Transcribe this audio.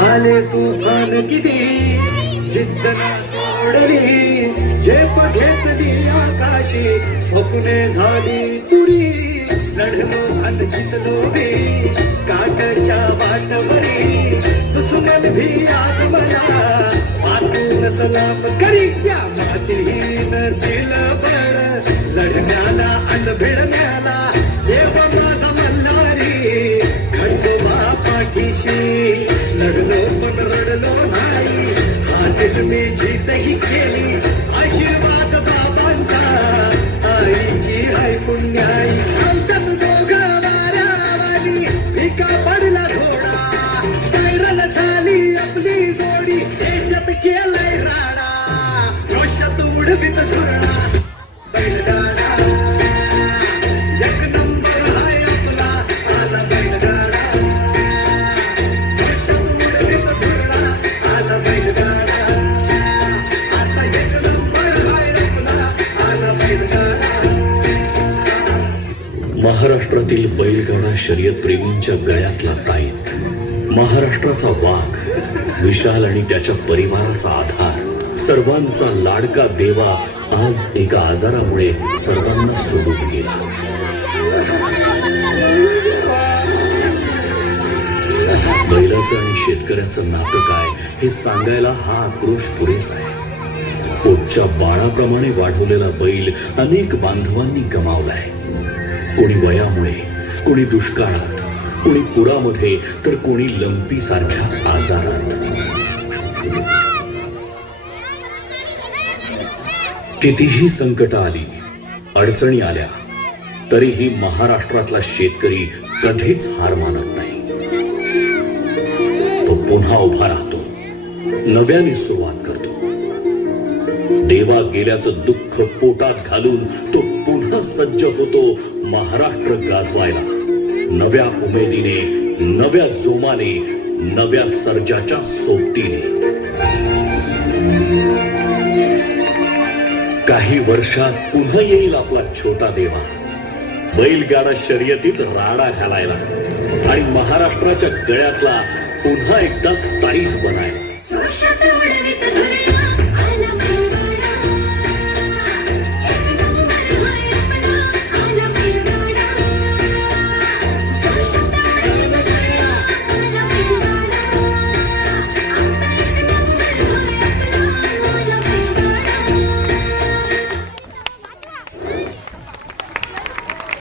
आले तुफान किती? जिद्द सोडली झेप घेतली आकाशी स्वप्ने झाली पुरी. लढलो आणि जितलो मी काटच्या वाटवरी. दुश्मन भी आज मला पातून सलाम करी. या मातीहीन दिल बळ लढण्याला अन केली आशीर्वाद बाबांचा आईची आई पुण्याई. आमच्यात दोघं वारावानी फिका पडला महाराष्ट्रातील शर्यत प्रेमींच्या गळ्यातला ताईत महाराष्ट्राचा वाघ विशाल आणि त्याच्या परिवाराचा आधार सर्वांचा लाडका देवा आज एका आजारामुळे सर्वांना सोडून गेला. बैलाचं आणि शेतकऱ्याचं नातं काय हे सांगायला हा आक्रोश पुरेसा आहे. पोटच्या बाळाप्रमाणे वाढवलेला बैल अनेक बांधवांनी गमावलाय. कोणी वयामुळे कोणी दुष्काळात कोणी पुरामध्ये तर कोणी लंपी सारख्या आजारात. कितीही संकट आली अडचणी आल्या तरीही महाराष्ट्रातला शेतकरी कधीच हार मानत नाही. तो पुन्हा उभा राहतो नव्याने सुरुवात करतो. देवा गेल्याचं दुःख पोटात घालून तो पुन्हा सज्ज होतो महाराष्ट्र गाजवायला. नव्या उमेदीने नव्या जोमाने नव्या सर्जाच्या सोबतीने. काही वर्षात पुन्हा येईल आपला छोटा देवा. बैलगाडा शर्यतीत राडा घालायला आणि महाराष्ट्राच्या गळ्यातला पुन्हा एकदा ताईत बनायला.